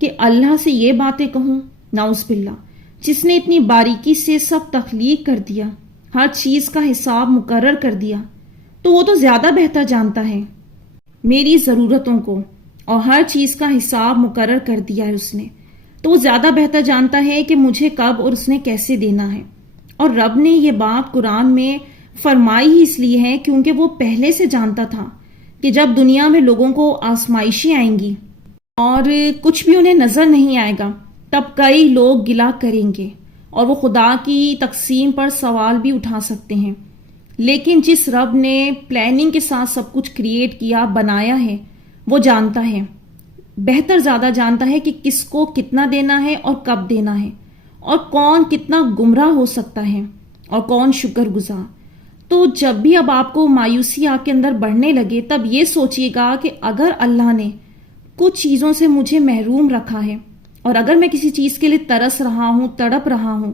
کہ اللہ سے یہ باتیں کہوں؟ نعوذ باللہ، جس نے اتنی باریکی سے سب تخلیق کر دیا، ہر چیز کا حساب مقرر کر دیا، تو وہ تو زیادہ بہتر جانتا ہے میری ضرورتوں کو، اور ہر چیز کا حساب مقرر کر دیا ہے اس نے، تو وہ زیادہ بہتر جانتا ہے کہ مجھے کب اور اس نے کیسے دینا ہے۔ اور رب نے یہ بات قرآن میں فرمائی ہی اس لیے ہے کیونکہ وہ پہلے سے جانتا تھا کہ جب دنیا میں لوگوں کو آزمائشیں آئیں گی اور کچھ بھی انہیں نظر نہیں آئے گا، تب کئی لوگ گلہ کریں گے اور وہ خدا کی تقسیم پر سوال بھی اٹھا سکتے ہیں۔ لیکن جس رب نے پلاننگ کے ساتھ سب کچھ کریٹ کیا، بنایا ہے، وہ جانتا ہے، بہتر زیادہ جانتا ہے کہ کس کو کتنا دینا ہے اور کب دینا ہے، اور کون کتنا گمراہ ہو سکتا ہے اور کون شکر گزار۔ تو جب بھی اب آپ کو مایوسی آپ کے اندر بڑھنے لگے، تب یہ سوچیے گا کہ اگر اللہ نے کچھ چیزوں سے مجھے محروم رکھا ہے اور اگر میں کسی چیز کے لیے ترس رہا ہوں، تڑپ رہا ہوں،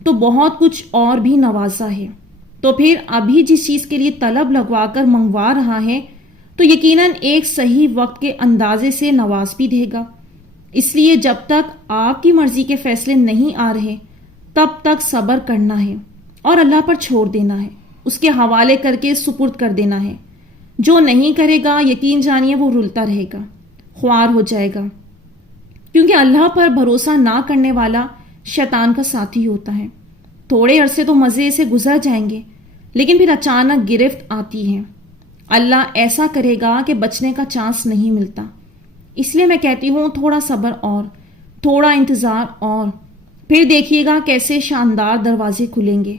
تو بہت کچھ اور بھی نوازا ہے، تو پھر ابھی جس چیز کے لیے طلب لگوا کر منگوا رہا ہے تو یقیناً ایک صحیح وقت کے اندازے سے نواز بھی دے گا۔ اس لیے جب تک آپ کی مرضی کے فیصلے نہیں آ رہے تب تک صبر کرنا ہے اور اللہ پر چھوڑ دینا ہے، اس کے حوالے کر کے سپرد کر دینا ہے۔ جو نہیں کرے گا یقین جانیے وہ رلتا رہے گا، خوار ہو جائے گا، کیونکہ اللہ پر بھروسہ نہ کرنے والا شیطان کا ساتھی ہوتا ہے۔ تھوڑے عرصے تو مزے سے گزر جائیں گے، لیکن پھر اچانک گرفت آتی ہے۔ اللہ ایسا کرے گا کہ بچنے کا چانس نہیں ملتا۔ اس لیے میں کہتی ہوں تھوڑا صبر اور تھوڑا انتظار، اور پھر دیکھیے گا کیسے شاندار دروازے کھلیں گے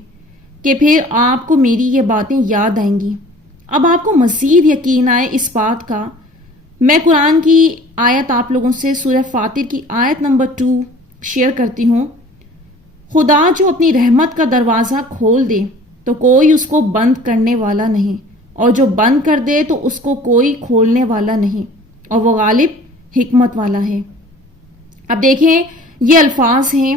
کہ پھر آپ کو میری یہ باتیں یاد آئیں گی۔ اب آپ کو مزید یقین آئے اس بات کا، میں قرآن کی آیت آپ لوگوں سے سورہ فاطر کی آیت نمبر 2 شیئر کرتی ہوں۔ خدا جو اپنی رحمت کا دروازہ کھول دے تو کوئی اس کو بند کرنے والا نہیں، اور جو بند کر دے تو اس کو کوئی کھولنے والا نہیں، اور وہ غالب حکمت والا ہے۔ اب دیکھیں یہ الفاظ ہیں،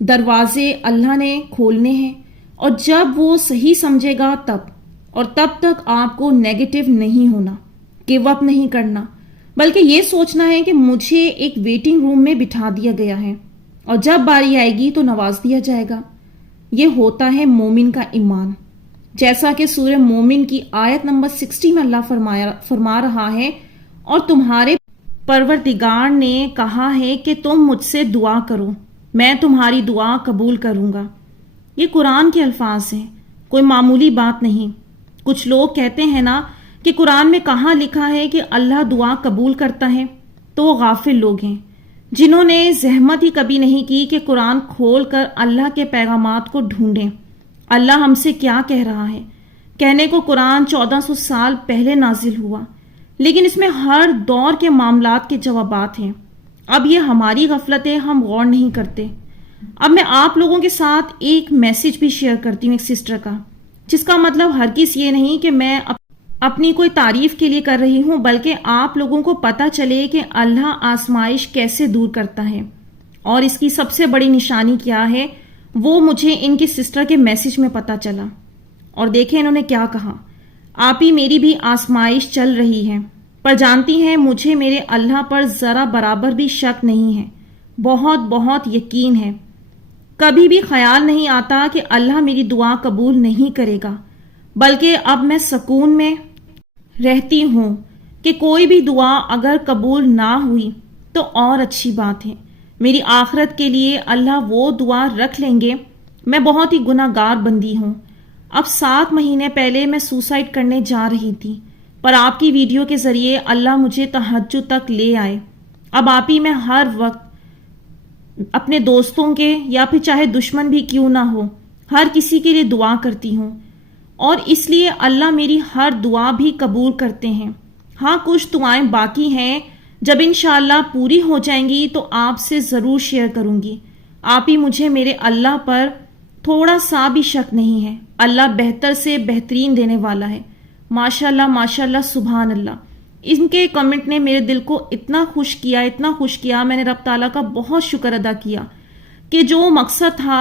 دروازے اللہ نے کھولنے ہیں، اور جب وہ صحیح سمجھے گا اور تب تک آپ کو نیگیٹو نہیں ہونا، گیو اپ نہیں کرنا، بلکہ یہ سوچنا ہے کہ مجھے ایک ویٹنگ روم میں بٹھا دیا گیا ہے اور جب باری آئے گی تو نواز دیا جائے گا۔ یہ ہوتا ہے مومن کا ایمان، جیسا کہ سورہ مومن کی آیت نمبر 60 میں اللہ فرما رہا ہے، اور تمہارے پروردگار نے کہا ہے کہ تم مجھ سے دعا کرو، میں تمہاری دعا قبول کروں گا۔ یہ قرآن کے الفاظ ہیں، کوئی معمولی بات نہیں۔ کچھ لوگ کہتے ہیں نا کہ قرآن میں کہاں لکھا ہے کہ اللہ دعا قبول کرتا ہے، تو وہ غافل لوگ ہیں جنہوں نے زحمت ہی کبھی نہیں کی کہ قرآن کھول کر اللہ کے پیغامات کو ڈھونڈیں۔ اللہ ہم سے کیا کہہ رہا ہے؟ کہنے کو قرآن 1400 سال پہلے نازل ہوا، لیکن اس میں ہر دور کے معاملات کے جوابات ہیں۔ اب یہ ہماری غفلت ہے، ہم غور نہیں کرتے۔ اب میں آپ لوگوں کے ساتھ ایک میسج بھی شیئر کرتی ہوں ایک سسٹر کا، جس کا مطلب ہرگز یہ نہیں کہ میں اپنی کوئی تعریف کے لیے کر رہی ہوں، بلکہ آپ لوگوں کو پتہ چلے کہ اللہ آزمائش کیسے دور کرتا ہے، اور اس کی سب سے بڑی نشانی کیا ہے وہ مجھے ان کی سسٹر کے میسج میں پتہ چلا۔ اور دیکھیں انہوں نے کیا کہا، آپ ہی میری بھی آزمائش چل رہی ہے، پر جانتی ہیں مجھے میرے اللہ پر ذرا برابر بھی شک نہیں ہے، بہت بہت یقین ہے۔ کبھی بھی خیال نہیں آتا کہ اللہ میری دعا قبول نہیں کرے گا، بلکہ اب میں سکون میں رہتی ہوں کہ کوئی بھی دعا اگر قبول نہ ہوئی تو اور اچھی بات ہے، میری آخرت کے لیے اللہ وہ دعا رکھ لیں گے۔ میں بہت ہی گناہ گار بندی ہوں۔ اب 7 مہینے پہلے میں سوسائڈ کرنے جا رہی تھی، پر آپ کی ویڈیو کے ذریعے اللہ مجھے تہجد تک لے آئے۔ اب آپ ہی میں ہر وقت اپنے دوستوں کے یا پھر چاہے دشمن بھی کیوں نہ ہو، ہر کسی کے لیے دعا کرتی ہوں، اور اس لیے اللہ میری ہر دعا بھی قبول کرتے ہیں۔ ہاں کچھ دعائیں باقی ہیں، جب انشاءاللہ پوری ہو جائیں گی تو آپ سے ضرور شیئر کروں گی۔ آپ ہی مجھے میرے اللہ پر تھوڑا سا بھی شک نہیں ہے، اللہ بہتر سے بہترین دینے والا ہے۔ ماشاءاللہ ماشاءاللہ سبحان اللہ۔ ان کے کمنٹ نے میرے دل کو اتنا خوش کیا، میں نے رب تعالیٰ کا بہت شکر ادا کیا کہ جو مقصد تھا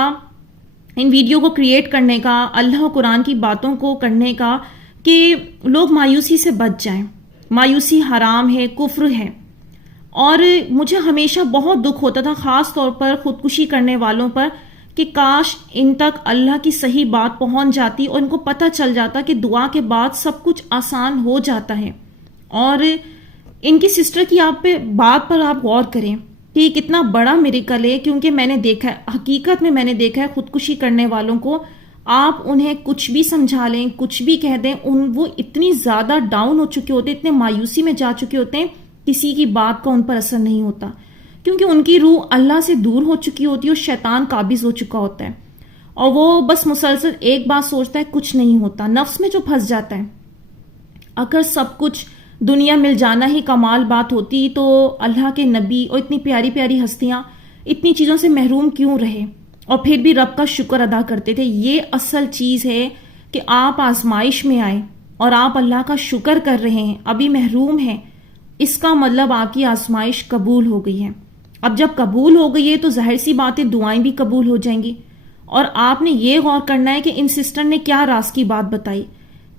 ان ویڈیو کو کریٹ کرنے کا، اللہ و قرآن کی باتوں کو کرنے کا، کہ لوگ مایوسی سے بچ جائیں۔ مایوسی حرام ہے، کفر ہے، اور مجھے ہمیشہ بہت دکھ ہوتا تھا، خاص طور پر خودکشی کرنے والوں پر، کہ کاش ان تک اللہ کی صحیح بات پہنچ جاتی اور ان کو پتہ چل جاتا کہ دعا کے بعد سب کچھ آسان ہو جاتا ہے۔ اور ان کی سسٹر کی بات پر آپ غور کریں کہ یہ کتنا بڑا میریکل ہے، کیونکہ میں نے دیکھا ہے، حقیقت میں نے دیکھا ہے خودکشی کرنے والوں کو، آپ انہیں کچھ بھی سمجھا لیں، کچھ بھی کہہ دیں، وہ اتنی زیادہ ڈاؤن ہو چکے ہوتے، اتنے مایوسی میں جا چکے ہوتے ہیں، کسی کی بات کا ان پر اثر نہیں ہوتا، کیونکہ ان کی روح اللہ سے دور ہو چکی ہوتی ہے اور شیطان قابض ہو چکا ہوتا ہے، اور وہ بس مسلسل ایک بات سوچتا ہے، کچھ نہیں ہوتا، نفس میں جو پھنس جاتا ہے۔ اگر سب کچھ دنیا مل جانا ہی کمال بات ہوتی تو اللہ کے نبی اور اتنی پیاری پیاری ہستیاں اتنی چیزوں سے محروم کیوں رہے، اور پھر بھی رب کا شکر ادا کرتے تھے۔ یہ اصل چیز ہے کہ آپ آزمائش میں آئے اور آپ اللہ کا شکر کر رہے ہیں، ابھی محروم ہیں، اس کا مطلب آپ کی آزمائش قبول ہو گئی ہے۔ اب جب قبول ہو گئی ہے تو ظاہر سی بات ہے دعائیں بھی قبول ہو جائیں گی۔ اور آپ نے یہ غور کرنا ہے کہ ان سسٹر نے کیا راز کی بات بتائی،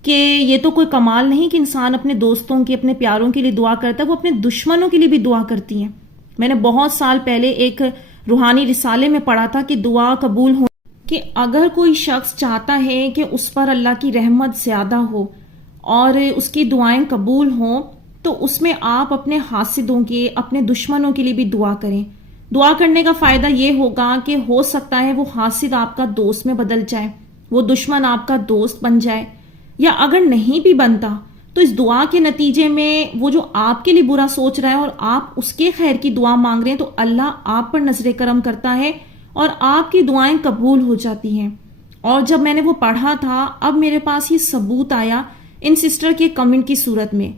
کہ یہ تو کوئی کمال نہیں کہ انسان اپنے دوستوں کے، اپنے پیاروں کے لیے دعا کرتا ہے، وہ اپنے دشمنوں کے لیے بھی دعا کرتی ہیں۔ میں نے بہت سال پہلے ایک روحانی رسالے میں پڑھا تھا کہ دعا قبول ہو، کہ اگر کوئی شخص چاہتا ہے کہ اس پر اللہ کی رحمت زیادہ ہو اور اس کی دعائیں قبول ہوں، تو اس میں آپ اپنے حاسدوں کے، اپنے دشمنوں کے لیے بھی دعا کریں۔ دعا کرنے کا فائدہ یہ ہوگا کہ ہو سکتا ہے وہ حاسد آپ کا دوست میں بدل جائے، وہ دشمن آپ کا دوست بن جائے، یا اگر نہیں بھی بنتا تو اس دعا کے نتیجے میں وہ جو آپ کے لیے برا سوچ رہا ہے اور آپ اس کے خیر کی دعا مانگ رہے ہیں، تو اللہ آپ پر نظر کرم کرتا ہے اور آپ کی دعائیں قبول ہو جاتی ہیں۔ اور جب میں نے وہ پڑھا تھا، اب میرے پاس یہ ثبوت آیا ان سسٹر کے کمنٹ کی صورت میں،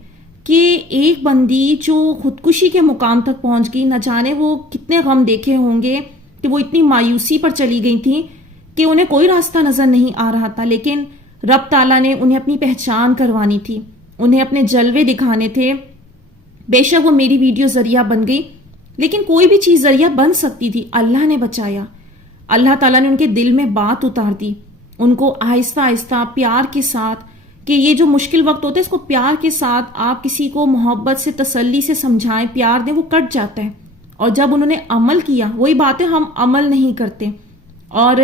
کہ ایک بندی جو خودکشی کے مقام تک پہنچ گئی، نہ جانے وہ کتنے غم دیکھے ہوں گے کہ وہ اتنی مایوسی پر چلی گئی تھی کہ انہیں کوئی راستہ نظر نہیں آ رہا تھا، لیکن رب تعالیٰ نے انہیں اپنی پہچان کروانی تھی، انہیں اپنے جلوے دکھانے تھے۔ بے شک وہ میری ویڈیو ذریعہ بن گئی، لیکن کوئی بھی چیز ذریعہ بن سکتی تھی، اللہ نے بچایا۔ اللہ تعالیٰ نے ان کے دل میں بات اتار دی، ان کو آہستہ آہستہ پیار کے ساتھ، کہ یہ جو مشکل وقت ہوتا ہے اس کو پیار کے ساتھ آپ کسی کو محبت سے، تسلی سے سمجھائیں، پیار دیں، وہ کٹ جاتا ہے۔ اور جب انہوں نے عمل کیا، وہی بات ہے، ہم عمل نہیں کرتے اور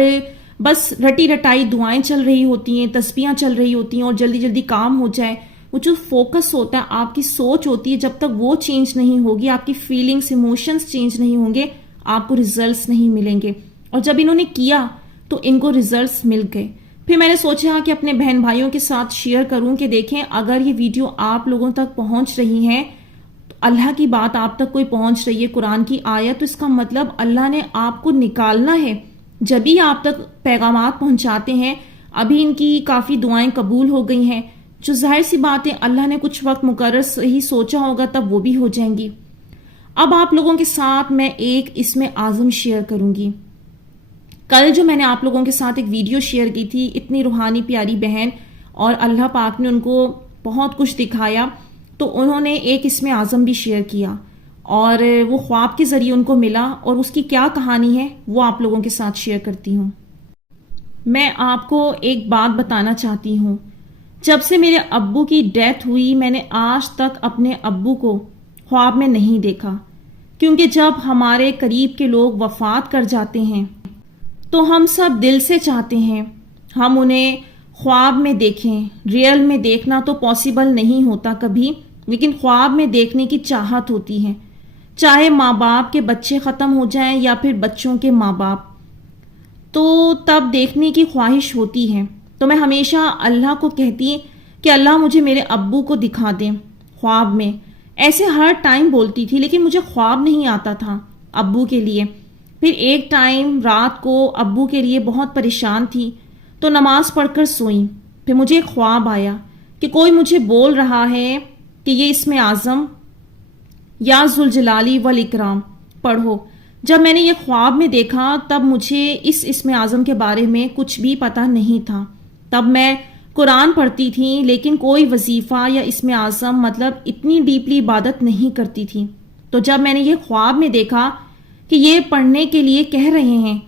بس رٹی رٹائی دعائیں چل رہی ہوتی ہیں، تسبیحاں چل رہی ہوتی ہیں اور جلدی جلدی کام ہو جائے۔ وہ جو فوکس ہوتا ہے، آپ کی سوچ ہوتی ہے، جب تک وہ چینج نہیں ہوگی، آپ کی فیلنگز، ایموشنز چینج نہیں ہوں گے، آپ کو ریزلٹس نہیں ملیں گے۔ اور جب انہوں نے کیا تو ان کو ریزلٹس مل گئے۔ پھر میں نے سوچا کہ اپنے بہن بھائیوں کے ساتھ شیئر کروں کہ دیکھیں اگر یہ ویڈیو آپ لوگوں تک پہنچ رہی ہیں، تو اللہ کی بات آپ تک کوئی پہنچ رہی ہے، قرآن کی آیت، تو اس کا مطلب اللہ نے آپ کو نکالنا ہے۔ جب بھی آپ تک پیغامات پہنچاتے ہیں، ابھی ان کی کافی دعائیں قبول ہو گئی ہیں، جو ظاہر سی بات ہے اللہ نے کچھ وقت مقرر صحیح سوچا ہوگا تب وہ بھی ہو جائیں گی۔ اب آپ لوگوں کے ساتھ میں ایک اسم اعظم شیئر کروں گی۔ کل جو میں نے آپ لوگوں کے ساتھ ایک ویڈیو شیئر کی تھی، اتنی روحانی پیاری بہن، اور اللہ پاک نے ان کو بہت کچھ دکھایا، تو انہوں نے ایک اسم اعظم بھی شیئر کیا، اور وہ خواب کے ذریعے ان کو ملا، اور اس کی کیا کہانی ہے وہ آپ لوگوں کے ساتھ شیئر کرتی ہوں۔ میں آپ کو ایک بات بتانا چاہتی ہوں، جب سے میرے ابو کی ڈیتھ ہوئی، میں نے آج تک اپنے ابو کو خواب میں نہیں دیکھا، کیونکہ جب ہمارے قریب کے لوگ وفات کر جاتے ہیں تو ہم سب دل سے چاہتے ہیں ہم انہیں خواب میں دیکھیں۔ ریئل میں دیکھنا تو پاسبل نہیں ہوتا کبھی، لیکن خواب میں دیکھنے کی چاہت ہوتی ہے، چاہے ماں باپ کے بچے ختم ہو جائیں یا پھر بچوں کے ماں باپ، تو تب دیکھنے کی خواہش ہوتی ہے۔ تو میں ہمیشہ اللہ کو کہتی کہ اللہ مجھے میرے ابو کو دکھا دیں خواب میں۔ ایسے ہر ٹائم بولتی تھی، لیکن مجھے خواب نہیں آتا تھا ابو کے لیے۔ پھر ایک ٹائم رات کو ابو کے لیے بہت پریشان تھی، تو نماز پڑھ کر سوئی۔ پھر مجھے ایک خواب آیا کہ کوئی مجھے بول رہا ہے کہ یہ اسم اعظم یا ذوالجلالی والاکرام پڑھو۔ جب میں نے یہ خواب میں دیکھا تب مجھے اس اسم اعظم کے بارے میں کچھ بھی پتہ نہیں تھا۔ تب میں قرآن پڑھتی تھی، لیکن کوئی وظیفہ یا اسم اعظم مطلب اتنی ڈیپلی عبادت نہیں کرتی تھی۔ تو جب میں نے یہ خواب میں دیکھا کہ یہ پڑھنے کے لیے کہہ رہے ہیں،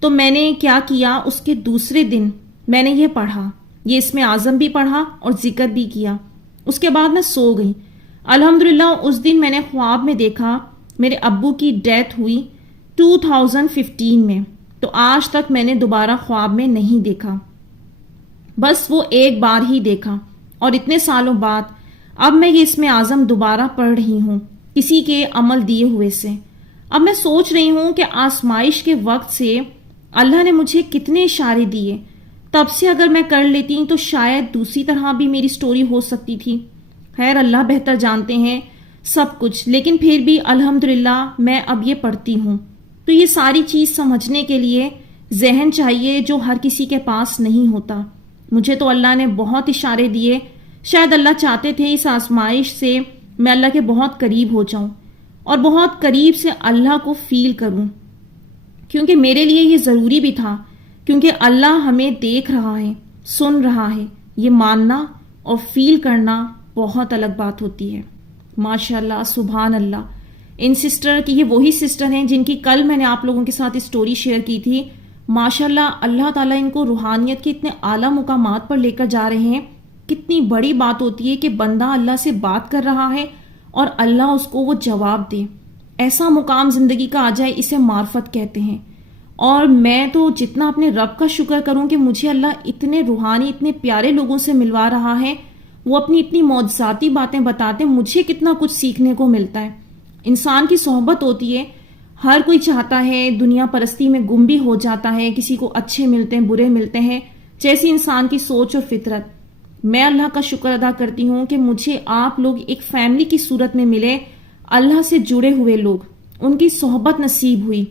تو میں نے کیا کیا، اس کے دوسرے دن میں نے یہ پڑھا، یہ اسم اعظم بھی پڑھا اور ذکر بھی کیا۔ اس کے بعد میں سو گئی۔ الحمدللہ اس دن میں نے خواب میں دیکھا میرے ابو کی ڈیتھ ہوئی 2015 میں، تو آج تک میں نے دوبارہ خواب میں نہیں دیکھا، بس وہ ایک بار ہی دیکھا، اور اتنے سالوں بعد اب میں یہ اسم اعظم دوبارہ پڑھ رہی ہوں کسی کے عمل دیے ہوئے سے۔ اب میں سوچ رہی ہوں کہ آزمائش کے وقت سے اللہ نے مجھے کتنے اشارے دیے، تب سے اگر میں کر لیتی تو شاید دوسری طرح بھی میری سٹوری ہو سکتی تھی۔ خیر، اللہ بہتر جانتے ہیں سب کچھ، لیکن پھر بھی الحمدللہ میں اب یہ پڑھتی ہوں۔ تو یہ ساری چیز سمجھنے کے لیے ذہن چاہیے جو ہر کسی کے پاس نہیں ہوتا۔ مجھے تو اللہ نے بہت اشارے دیے، شاید اللہ چاہتے تھے اس آزمائش سے میں اللہ کے بہت قریب ہو جاؤں اور بہت قریب سے اللہ کو فیل کروں، کیونکہ میرے لیے یہ ضروری بھی تھا، کیونکہ اللہ ہمیں دیکھ رہا ہے، سن رہا ہے۔ یہ ماننا اور فیل کرنا بہت الگ بات ہوتی ہے۔ ماشاءاللہ، سبحان اللہ۔ ان سسٹر کی، یہ وہی سسٹر ہیں جن کی کل میں نے آپ لوگوں کے ساتھ اسٹوری شیئر کی تھی۔ ماشاءاللہ، اللہ تعالیٰ ان کو روحانیت کے اتنے اعلیٰ مقامات پر لے کر جا رہے ہیں۔ کتنی بڑی بات ہوتی ہے کہ بندہ اللہ سے بات کر رہا ہے اور اللہ اس کو وہ جواب دے۔ ایسا مقام زندگی کا آ جائے، اسے معرفت کہتے ہیں۔ اور میں تو جتنا اپنے رب کا شکر کروں کہ مجھے اللہ اتنے روحانی، اتنے پیارے لوگوں سے ملوا رہا ہے، وہ اپنی اتنی معجزاتی باتیں بتاتے، مجھے کتنا کچھ سیکھنے کو ملتا ہے۔ انسان کی صحبت ہوتی ہے، ہر کوئی چاہتا ہے، دنیا پرستی میں گم بھی ہو جاتا ہے، کسی کو اچھے ملتے ہیں، برے ملتے ہیں، جیسی انسان کی سوچ اور فطرت۔ میں اللہ کا شکر ادا کرتی ہوں کہ مجھے آپ لوگ ایک فیملی کی صورت میں ملے، اللہ سے جڑے ہوئے لوگ، ان کی صحبت نصیب ہوئی۔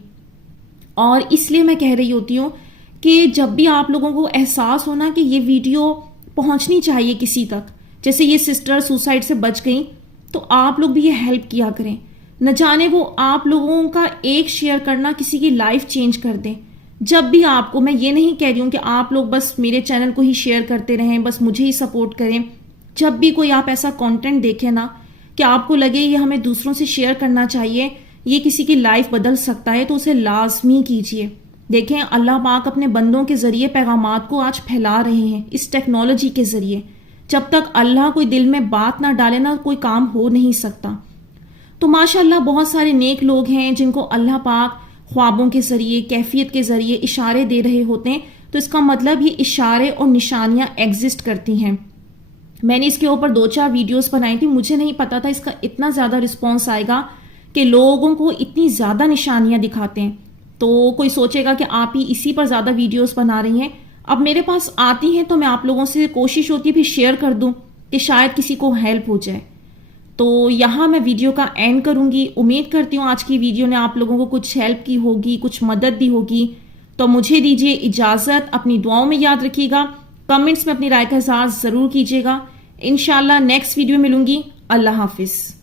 اور اس لیے میں کہہ رہی ہوتی ہوں کہ جب بھی آپ لوگوں کو احساس ہونا کہ یہ ویڈیو پہنچنی چاہیے کسی تک، جیسے یہ سسٹر سوسائڈ سے بچ گئیں، تو آپ لوگ بھی یہ ہیلپ کیا کریں۔ نہ جانے وہ آپ لوگوں کا ایک شیئر کرنا کسی کی لائف چینج کر دیں۔ جب بھی آپ کو، میں یہ نہیں کہہ رہی ہوں کہ آپ لوگ بس میرے چینل کو ہی شیئر کرتے رہیں، بس مجھے ہی سپورٹ کریں۔ جب بھی کوئی آپ ایسا کانٹینٹ دیکھیں نا کہ آپ کو لگے یہ ہمیں دوسروں سے شیئر کرنا چاہیے، یہ کسی کی لائف بدل سکتا ہے، تو اسے لازمی کیجیے۔ دیکھیں، اللہ پاک اپنے بندوں کے ذریعے پیغامات کو آج پھیلا رہے ہیں، اس ٹیکنالوجی کے ذریعے۔ جب تک اللہ کوئی دل میں بات نہ ڈالے نا، کوئی کام ہو نہیں سکتا۔ تو ماشاءاللہ بہت سارے نیک لوگ ہیں جن کو اللہ پاک خوابوں کے ذریعے، کیفیت کے ذریعے اشارے دے رہے ہوتے ہیں، تو اس کا مطلب یہ اشارے اور نشانیاں ایگزسٹ کرتی ہیں۔ میں نے اس کے اوپر 2-4 ویڈیوز بنائی تھی، مجھے نہیں پتا تھا اس کا اتنا زیادہ رسپانس آئے گا کہ لوگوں کو اتنی زیادہ نشانیاں دکھاتے ہیں۔ تو کوئی سوچے گا کہ آپ ہی اسی پر زیادہ ویڈیوز بنا رہی ہیں۔ اب میرے پاس آتی ہیں تو میں آپ لوگوں سے کوشش ہوتی ہے پھر شیئر کر دوں کہ شاید کسی کو ہیلپ ہو جائے۔ تو یہاں میں ویڈیو کا اینڈ کروں گی۔ امید کرتی ہوں آج کی ویڈیو نے آپ لوگوں کو کچھ ہیلپ کی ہوگی، کچھ مدد دی ہوگی۔ تو مجھے دیجیے اجازت، اپنی دعاؤں میں یاد رکھیے گا، کمنٹس میں اپنی رائے کا اظہار ضرور کیجیے گا۔ انشاءاللہ نیکسٹ ویڈیو ملوں گی۔ اللہ حافظ۔